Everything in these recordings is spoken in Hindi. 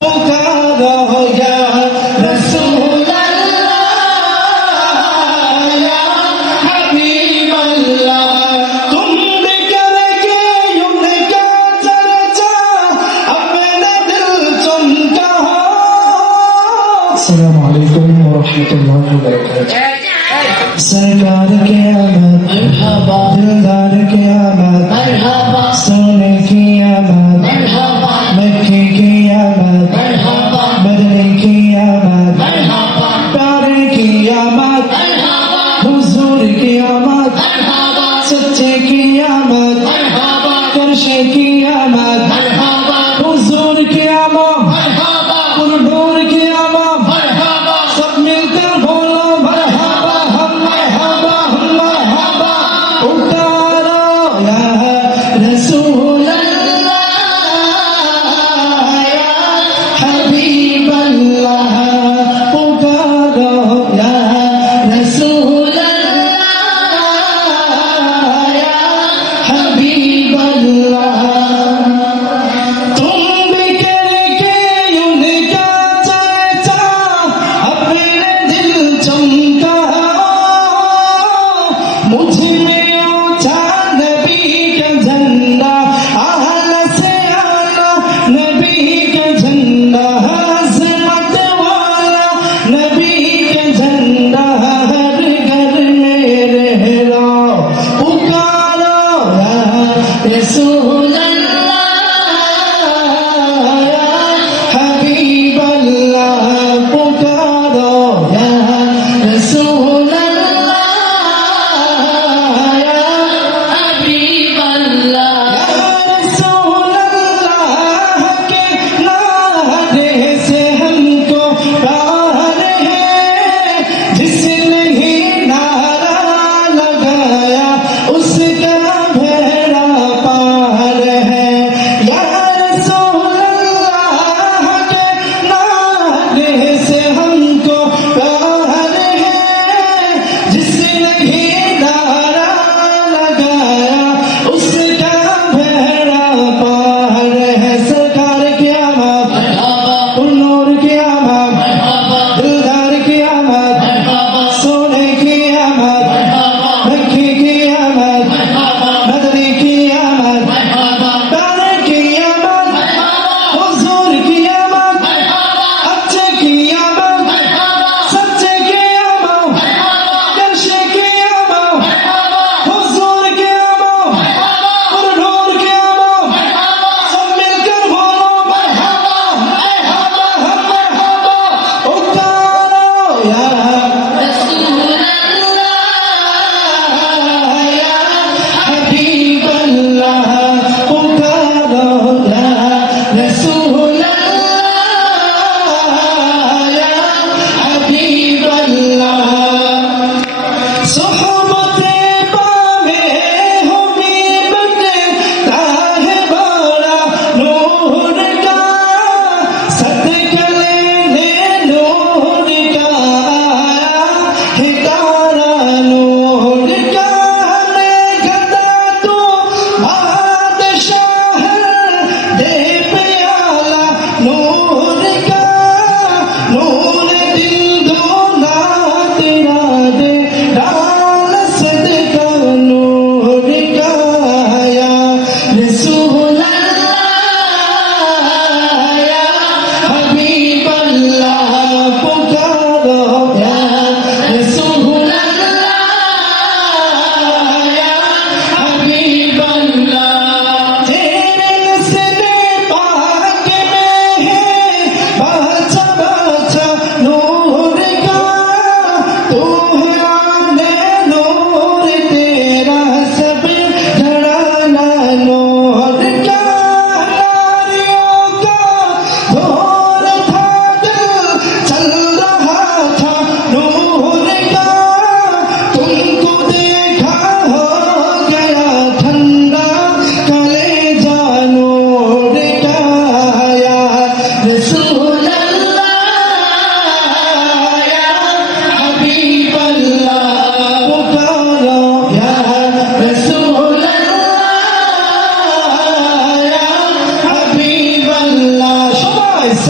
पुकारो या रसूल अल्लाह या हबीब अल्लाह तुम भी करके उनका चर्चा अपने दिल चुनका हो। अस्सलामु अलैकुम व रहमतुल्लाहि व बरकातुहू। सरकार के आमद मरहबा, दिलदार के आमद मरहबा, सोने की आमद मरहबा, मक्के की आमद मरहबा, मदनी की आमद मरहबा, प्यारे की आमद मरहबा, हुजूर की आमद मरहबा, सच्चे की आमद मरहबा, करशे की आमद मरहबा, हुजूर की आमद मरहबा, पुरनूर की आमद मरहबा, सब मिलकर बोलो मरहबा। रसूल अल्लाह या हबीब अल्लाह पुकारो या रसूल अल्लाह या हबीब अल्लाह तुम भी करके उनका चर्चा अपने दिल चमका मुझ में ऊंचा नबी का झंडा आला से आला नबी का झंडा अज़मत वाला नबी का झंडा हर घर में रहरा पुकारो या रसूल अल्लाह या हबीब अल्लाह पुकारो या रसूल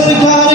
सरकार